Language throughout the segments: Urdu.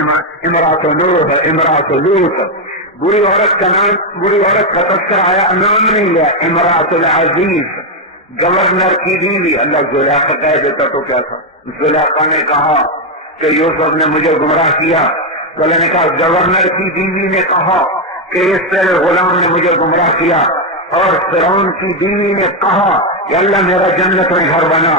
امرات نوح، امرات لوط. بری عورت کا تذکرہ آیا، نام نہیں لیا. امرات العزیز، گورنر کی بیوی. اللہ زلیخا کہہ دیتا تو کیا تھا؟ زلیخا نے کہا کہ یوسف نے مجھے گمراہ کیا، تو اللہ نے کہا گورنر کی بیوی نے کہا کہ اس طرح غلام نے مجھے گمراہ کیا، اور فرعون کی بیوی نے کہا کہ اللہ میرا جنت میں گھر بنا.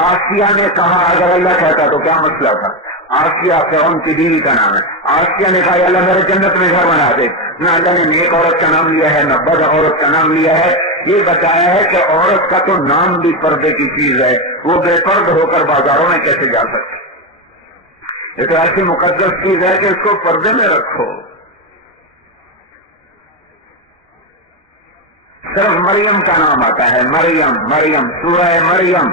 آسیہ نے کہا اگر اللہ کہتا تو کیا مسئلہ تھا؟ آسیہ فرعون کی بیوی کا نام ہے. آسیہ نے کہا اللہ میرے جنت میں گھر بنا دے. نہ اللہ نے نیک عورت کا نام لیا ہے، نہ بد عورت کا نام لیا ہے. یہ بتایا ہے کہ عورت کا تو نام بھی پردے کی چیز ہے، وہ بے پرد ہو کر بازاروں میں کیسے جا سکتے؟ یہ تو ایسی مقدس چیز ہے کہ اس کو پردے میں رکھو. صرف مریم کا نام آتا ہے، مریم مریم، سورہ مریم.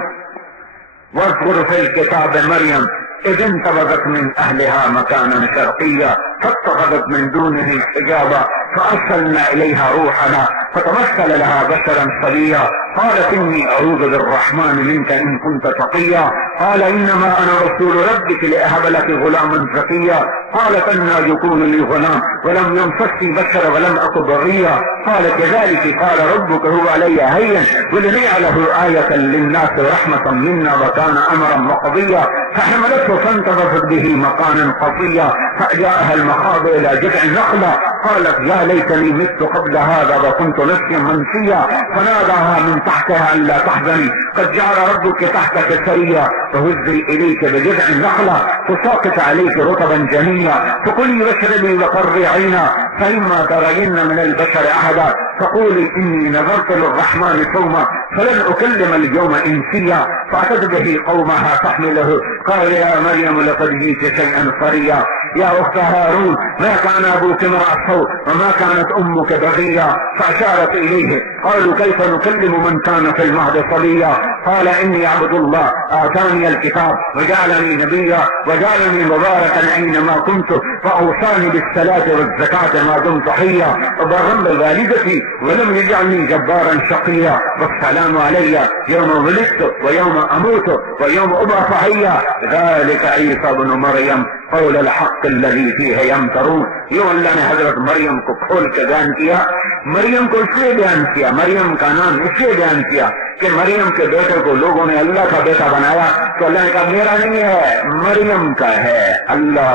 واذکر فی الکتاب مریم اذ انتبذت من اہلها مکانا شرقیا فاتخذت من دونهم حجابا فارسلنا الیها روحنا فتمثل لها بشرا سویا قالت انی اعوذ بالرحمن منك ان كنت تقیا قال انما انا رسول ربك لاهب لك غلاما زكيا قالت انا يكون لي غلام ولم يمسسني بشر ولم اك بغيا قال كذلك قال ربك هو علي هين ولنجعله آية للناس ورحمة منا وكان امرا مقضيا فحملته فانتبذت به مكانا قصيا فجاءها المخاض الى جذع النخلة قالت يا ليتني مت قبل هذا وكنت نسيا منسيا فناداها من تحتها الا تحزني قد جعل ربك تحتك سريا فهزي اليك بجذع النخلة تساقط عليك رطبا جنيا فكلي واشربي وقري عينا فإما ترين من البشر أحدا فقولي إني نذرت للرحمن صوما فلن أكلم اليوم إنسيا فأتت به قومها تحمله قال يا مريم لقد جئت شيئا فريا يا أخت هارون ما كان أبوك امرأ سوء وما كانت أمك بغيا فأشارت إليه قالوا كيف نكلم من كان في المهد صبيا قال إني عبد الله آتاني الكتاب وجعلني نبيا وجعلني مباركا أينما كنت فأوصاني بالصلاة والزكاة ما دمت حيا وبرا بوالدتي ولم يجعلني جبارا شقيا والسلام علي يوم ولدت ويوم أموت ويوم أبعث حيا ذلك عيسى بن مريم قول الحق الذي فيه يمترون. یہ اللہ نے حضرت مریم کو کھول کے بیان کیا. مریم کو اس لیے بیان کیا، مریم کا نام اس لیے بیان کیا کہ مریم کے بیٹے کو لوگوں نے اللہ کا بیٹا بنایا تو اللہ نے کہا میرا نہیں ہے، مریم کا ہے. اللہ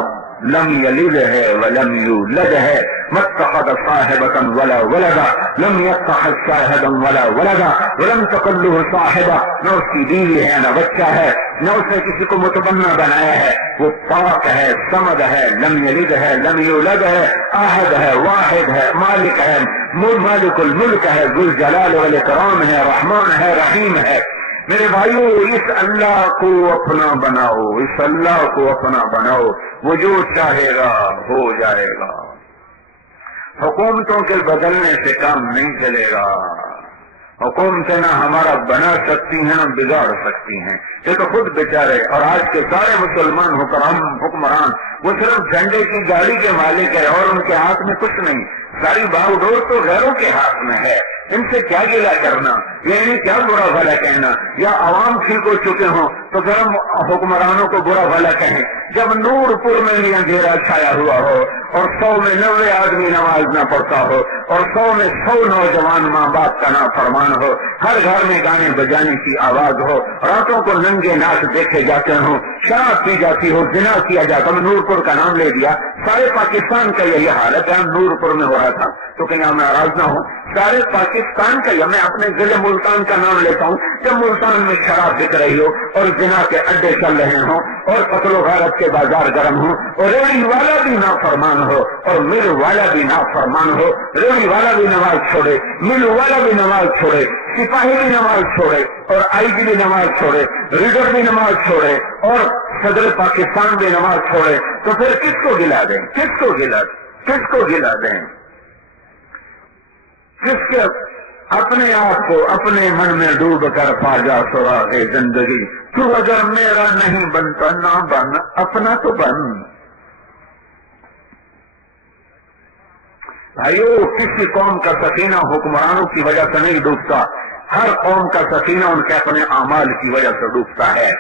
لم یلد ہے ولم یولد ہے، ما اتخذ صاحبة ولا ولدا لم يتخذ صاحبا ولا ولدا ولم تكن له صاحبة. نہ اس کی بیوی ہے نہ بچہ ہے، نہ اس نے کسی کو متبنہ بنایا ہے. وہ پاک ہے، صمد ہے، لم یلد ہے، لم یولد ہے، احد ہے، واحد ہے، مالک ہے، مالک الملک ہے، ذو الجلال والاکرام ہے، رحمان ہے، رحیم ہے. میرے بھائیو اس اللہ کو اپنا بناؤ، اس اللہ کو اپنا بناؤ. وہ جو چاہے گا ہو جائے گا. حکومتوں کے بدلنے سے کام نہیں چلے گا. حکومتیں نہ ہمارا بنا سکتی ہیں نہ بگاڑ سکتی ہیں. یہ تو خود بیچارے اور آج کے سارے مسلمان حکمران وہ صرف جھنڈے کی گاڑی کے مالک ہے اور ان کے ہاتھ میں کچھ نہیں. ساری باغ ڈور تو غیروں کے ہاتھ میں ہے. ان سے کیا گلا کرنا یا انہیں کیا برا بھلا کہنا، یا عوام ٹھیک ہو چکے ہوں تو پھر ہم حکمرانوں کو برا بھلا کہیں. جب نور پور میں بھی اندھیرا چھایا ہوا ہو اور 100 میں 90 آدمی نماز نہ پڑھتا ہو اور 100 میں 100 نوجوان ماں باپ کا نافرمان ہو، ہر گھر میں گانے بجانے کی آواز ہو، راتوں کو ننگے ناچ دیکھے جاتے ہوں، شراب پی جاتی ہو، زنا کیا جاتا ہو. نور پور کا نام لے دیا. سارے پاکستان کا یہی حالت ہے. نور پور میں ہو رہا تھا تو کہیں میں ناراض نہ ہوں. سارے پاکستان کا یا میں اپنے ضلع ملتان کا نام لیتا ہوں. جب ملتان میں شراب بک رہی ہو اور زنا کے اڈے چل رہے ہوں اور قتل و غارت کے بازار گرم ہوں اور ریڑھی والا بھی نافرمان ہو اور مل والا بھی نافرمان ہو، ریڑھی والا بھی نماز چھوڑے، مل والا بھی نماز چھوڑے، سپاہی بھی نماز چھوڑے اور آئی جی بھی نماز چھوڑے، ریڈر بھی نماز چھوڑے اور صدر پاکستان بھی نماز چھوڑے، تو پھر کس کو گلا دیں؟ کس کو گلا دیں؟ کس کو گلا دیں؟ کس کے اپنے آپ کو اپنے من میں ڈوب کر پا جا سراغ زندگی. تو اگر میرا نہیں بنتا نہ بن، اپنا تو بن. بھائیو کسی قوم کا سفینہ حکمرانوں کی وجہ سے نہیں ڈوبتا، ہر قوم کا سفینہ ان کے اپنے اعمال کی وجہ سے ڈوبتا ہے.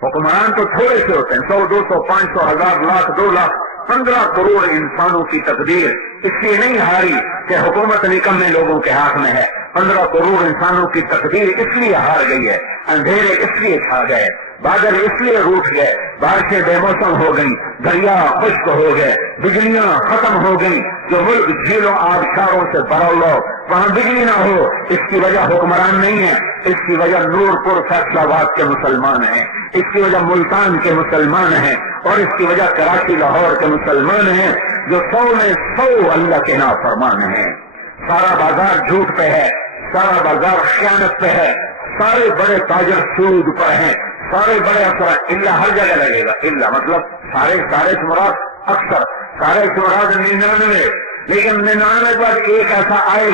حکمران تو تھوڑے سے ہوتے ہیں، 100 200 500 1000 لاکھ 2 لاکھ 15 کروڑ انسانوں کی تقدیر اس لیے نہیں ہاری کہ حکومت نکمے لوگوں کے ہاتھ میں ہے، 15 کروڑ انسانوں کی تقدیر اس لیے ہار گئی ہے، اندھیرے اس لیے چھا گئے، بادل اس لیے روٹ گئے، بارشیں بے موسم ہو گئی، دریا خشک ہو گئے، بجلیاں ختم ہو گئی، جو ملک جھیلوں آبشاروں سے بھرا ہوا ہو وہاں بجلی نہ ہو، اس کی وجہ حکمران نہیں ہے، اس کی وجہ نور پور فیصلہ آباد کے مسلمان ہیں، اس کی وجہ ملتان کے مسلمان ہیں، اور اس کی وجہ کراچی لاہور کے مسلمان ہیں جو 100 میں 100 اللہ کے نافرمان ہیں۔ سارا بازار جھوٹ پہ ہے، سارا بازار خیانت پہ ہے، سارے بڑے تاجر سود پر ہیں، سارے بڑے افسر اللہ ہر جگہ لگے گا، اللہ مطلب سارے مراد اکثر سارے مراد 99، لیکن 99 کے بعد ایک ایسا آئے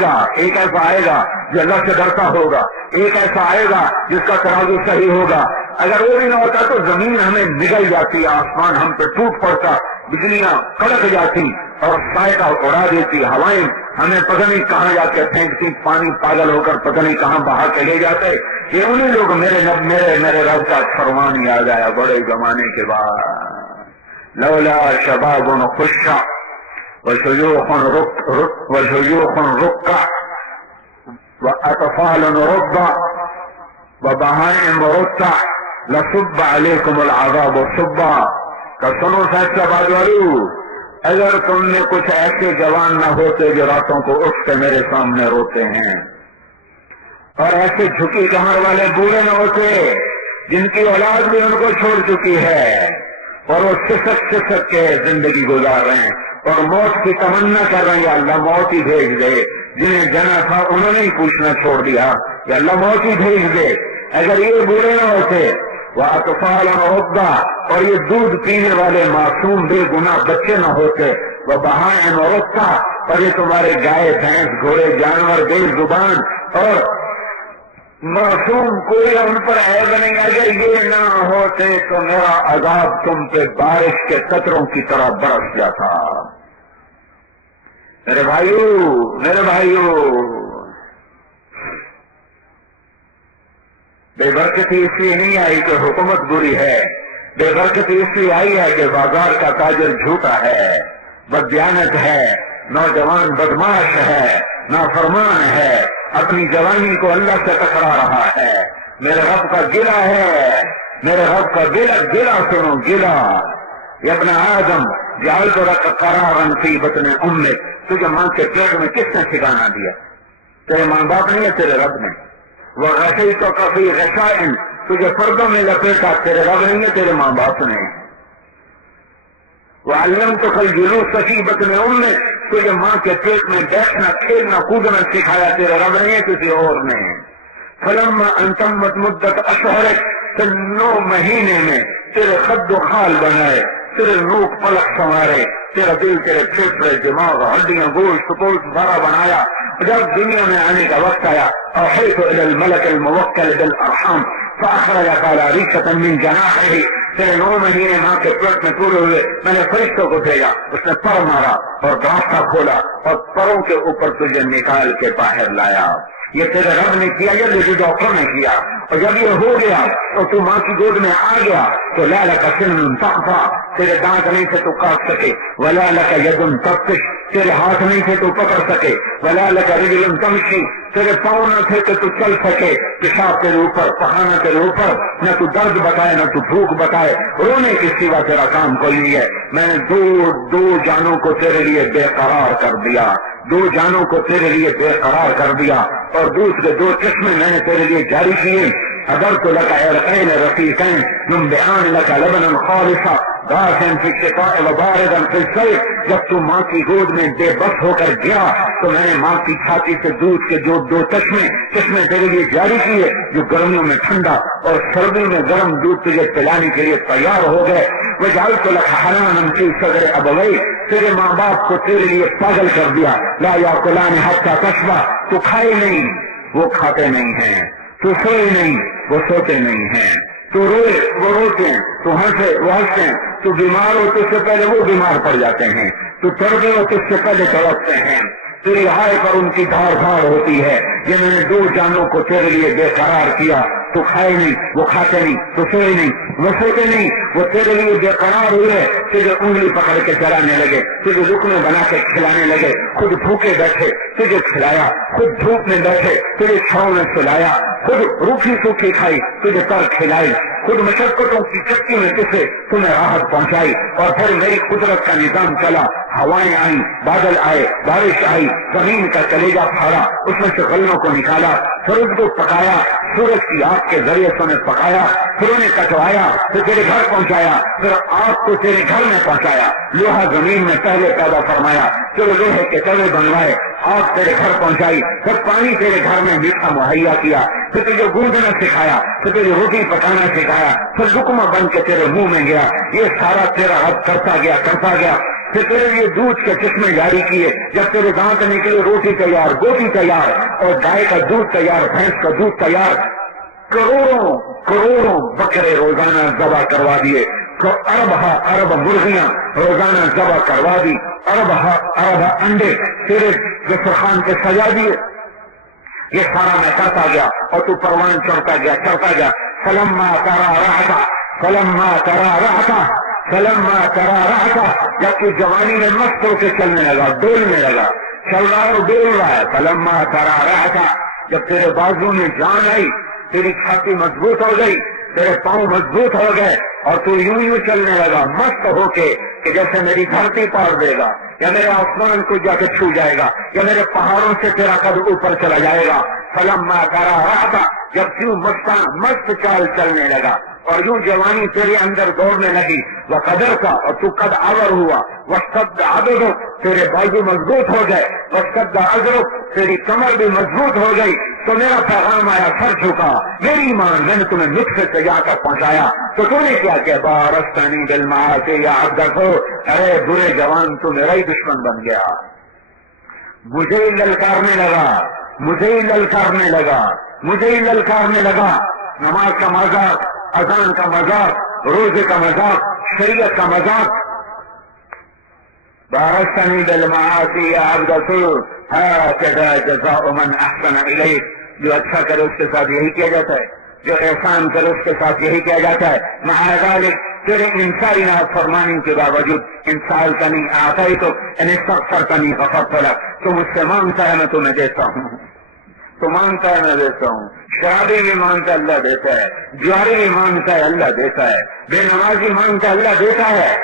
گا جو اللہ سے ڈرتا ہوگا، ایک ایسا آئے گا جس کا ترازو صحیح ہوگا۔ اگر وہ بھی نہ ہوتا تو زمین ہمیں نگل جاتی، آسمان ہم پہ ٹوٹ پڑتا، بجلیاں کڑک جاتی اور سائقہ اڑا دیتی، ہوائیں ہمیں پتہ نہیں کہاں جا کے پھینکتی، پانی پاگل ہو کر پتہ نہیں کہاں بہا کے لے جاتے۔ یہ انہیں لوگ میرے رب کا فرمان یاد آیا بڑے زمانے کے بعد، لولا شباب خشع وشيوخ ركع واطفال رضع وبهائم رتع لصب عليكم العذاب صبا۔ تو سنو فیصلہ باد والو، اگر تم میں کچھ ایسے جوان نہ ہوتے جو راتوں کو اٹھ کے میرے سامنے روتے ہیں، اور ایسے جھکی کمر والے بوڑھے نہ ہوتے جن کی اولاد بھی ان کو چھوڑ چکی ہے اور وہ سسک کے زندگی گزار رہے ہیں اور موت کی تمنا کر رہے ہیں، یا اللہ موت ہی بھیج دے، جنہیں جنا تھا انہوں نے ہی پوچھنا چھوڑ دیا، یا اللہ موت ہی بھیج دے۔ اگر یہ بوڑھے نہ ہوتے، وہ اطفال رضع، اور یہ دودھ پینے والے معصوم بے گناہ بچے نہ ہوتے، وہ بہائم رتع، اور یہ تمہارے گائے بھینس گھوڑے جانور بے زبان اور معصوم کوئی ان پر عیب نہیں، اگر یہ نہ ہوتے تو میرا عذاب تم پہ بارش کے قطروں کی طرح برس جاتا۔ میرے بھائیو، بے برکتی اس لیے نہیں آئی کہ حکومت بری ہے، بے برکتی اس لیے آئی ہے کہ بازار کا تاجر جھوٹا ہے، بددیانت ہے، نوجوان بدماش ہے، نافرمان ہے، اپنی جوانی کو اللہ سے ٹکرا رہا ہے۔ میرے رب کا گلہ ہے، میرے رب کا گلہ سنو، گلہ یا ابن آدم جعلت لک قرارا فی بطن امک، تجھے ماں کے پیٹ میں کس نے ٹھکانا دیا؟ تیرے ماں باپ نہیں ہے، تیرے رب نے۔ وغشیتک فی غشاء، تجھے پردوں میں لپیٹا، تیرے رب نہیں ہے، تیرے ماں باپ نے۔ وعلمتک الجلوس فی بطن امک، تجھے ماں کے پیٹ میں بیٹھنا کھیلنا کودنا سکھایا، تیرے رب نہیں ہے، کسی اور نے۔ فلما انتمت مدت اشہرک، پھر 9 مہینے میں تیرے خد و خال بنائے، تیرے نوک پلک سنوارے، تیرا دل تیرے پھیپھڑے دماغ ہڈیاں گوشت پوشت بھرا بنایا۔ جب دنیا میں آنے کا وقت آیا، اوحیت الی الملک الموکل بالارحام فاخرجک علی ریشۃ من جناحہ، تیرے 9 مہینے ماں کے پیٹ میں پورے ہوئے، میں نے فرشتوں کو بھیجا، اس نے پر مارا اور راستہ کھولا اور پروں کے اوپر تجھے نکال کے باہر لایا۔ یہ تیرے رب نے کیا، یہ تجھے ڈاکٹر نے کیا، اور جب یہ ہو گیا اور تو ماں کی گود میں آ گیا تو لا لک سن تخفا، تیرے دانت نہیں تھے تو کاٹ سکے، ولا لک ید تبطش، تیرے ہاتھ نہیں تھے تو پکڑ سکے، ولا لک رجل تمشی، تیرے پاؤں نہ تھے کہ تو چل سکے، پیشاب تیرے اوپر، پخانا تیرے اوپر، نہ تو درد بتائے نہ تو بھوک بتائے، رونے کی سوا تیرا کام کوئی نہیں ہے۔ میں نے دو جانوں کو تیرے لیے بے قرار کر دیا، 2 جانوں کو تیرے لیے بے قرار کر دیا، اور دودھ کے 2 چشمے میں نے تیرے لیے جاری کیے۔ اَدَرْتُ لَكَ عِرْقَيْنِ رَقِيقَيْن يُنبِعَانِ لَكَ لَبَنًا خَالِصًا دَافِعًا فِي الشِّتَاءِ وَبَارِدًا فِي الصَّيْفِ، جب تو ماں کی گود میں بے بس ہو کر گیا تو میں نے ماں کی چھاتی سے دودھ کے جو 2 چشمے تیرے لیے جاری کیے، جو گرمیوں میں ٹھنڈا اور سردیوں میں گرم دودھ تجھے پلانے کے لیے تیار ہو گئے۔ وَجَعَلْتُ لَكَ حَنَانًا فِي صَدْرِ أَبَوَيْكَ، تیرے ماں باپ کو تیرے لیے پاگل کر دیا۔ لَا يَأْكُلَانِ حَتَّى تَشْبَعَ، تو کھائے نہیں وہ کھاتے نہیں ہیں، تو سوئے نہیں وہ سوتے نہیں ہیں، تو روئے وہ روتے ہیں، تو ہنسے وہ ہنستے ہیں، تو بیمار ہو تو اس سے پہلے وہ بیمار پڑ جاتے ہیں، تو تڑپے ہو تو اس سے پہلے تڑپتے ہیں۔ تیری آئے پر ان کی دھاڑ دھاڑ ہوتی ہے. جنہوں نے دو جانوں کو تیرے لیے بے قرار کیا، تو کھائے نہیں، وہ کھاتے نہیں، تو سوئے نہیں، وہ سوتے نہیں، وہ تیرے لیے بے قرار ہوئے، تجھے انگلی پکڑ کے چلانے لگے، تجھے لقمے بنا کے کھلانے لگے، خود بھوکے بیٹھے تجھے کھلایا، خود دھوپ میں بیٹھے تجھے چھاؤں میں سلایا، خود روکھی سوکھی کھائی تجھے تر کھلائی، خود مشقتوں کی چکی میں پسے تمہیں راحت پہنچائی، اور پھر میری قدرت کا نظام چلا، ہوائیں آئیں، بادل آئے، بارش آئی، زمین کا کلیجہ پھاڑا، اس میں سے غلوں کو نکالا، پھر اس کو پکایا، سورج کی آگ کے ذریعے سے انہیں پکایا، پھر انہیں کٹوایا، پھر تیرے گھر پہنچایا، پھر آگ کو تیرے گھر میں پہنچایا، لوہا زمین میں پہلے پیدا فرمایا، پھر لوہے کے توے بنوائے، آگ تیرے گھر پہنچائی، پھر پانی تیرے گھر میں میٹھا مہیا کیا، پھر تجھے گونجنا سکھایا، پھر تجھے روٹی پکانا سکھایا، پھر لقمہ بن کے تیرے منہ میں گیا، یہ سارا تیرا رب کرتا گیا کرتا گیا، پھر تیرے لیے دودھ کے چشمے جاری کیے، جب تیرے دانت نکلے روٹی تیار، گوبھی تیار، اور گائے کا دودھ تیار، بھینس کا دودھ تیار، کروڑوں کروڑوں بکرے روزانہ ذبح کروا دیے، ارب مرغیاں روزانہ ذبح کروا دی، ارب انڈے تیرے دسترخوان پہ سجا دیے، یہ سارا میں کرتا گیا، اور تو پروان چڑھتا گیا، فلما ترا رہتا، جب تو جوانی میں مست ہو کے چلنے لگا، ڈولنے لگا، چل رہا اور ڈول رہا ہے، فلما ترا رہتا، جب تیرے بازو میں جان آئی، تیری چھاتی مضبوط ہو گئی، تیرے پاؤں مضبوط ہو گئے، اور تو یوں چلنے لگا مست ہو کے کہ جیسے میری دھرتی پاڑ دے گا، یا میرے آسمان کو جا کے چھو جائے گا، یا میرے پہاڑوں سے تیرا قد اوپر چلا جائے گا، فلما ترا رہتا، جب یوں مست چال چلنے لگا، اور یوں جوانی تیرے اندر دوڑنے لگی، وہ قدر کا، اور تو قد آور ہوا، واشتد عضدک، تیرے بازو مضبوط ہو گئے، واشتد عضدک، تیری کمر بھی مضبوط ہو گئی، تو میرا پیغام آیا، سر جھکا، میری ایمان، میں نے تمہیں نطفے سے جا کر پہنچایا، تو تو نے کیا کہ بارستنی بالمعاصی یا عبدک، ارے برے جوان تو میرا ہی دشمن بن گیا، مجھے ہی للکارنے لگا، نماز کا مذاق، اذان کا مذاق، روزے کا مذاق، شریعت کا مذاق، بارستنی بالمعاصی یا عبدک، ہکذا جزاء من احسن الیک، جو اچھا کرے اس کے ساتھ یہی کیا جاتا ہے، جو احسان کرے اس کے ساتھ یہی کیا جاتا ہے، مع ذلک، تیرے ان ساری نافرمانی کے باوجود، ان سالتنی اعطیتک، ان استغفرتنی غفرت لک، تو مجھ سے مانگتا ہے میں تمہیں دیتا ہوں، تو مانگتا ہے میں دیتا ہوں، شرابی بھی مانگتا ہے اللہ دیتا ہے، جواری بھی مانگتا ہے اللہ دیتا ہے، بے نمازی مانگتا ہے اللہ دیتا ہے،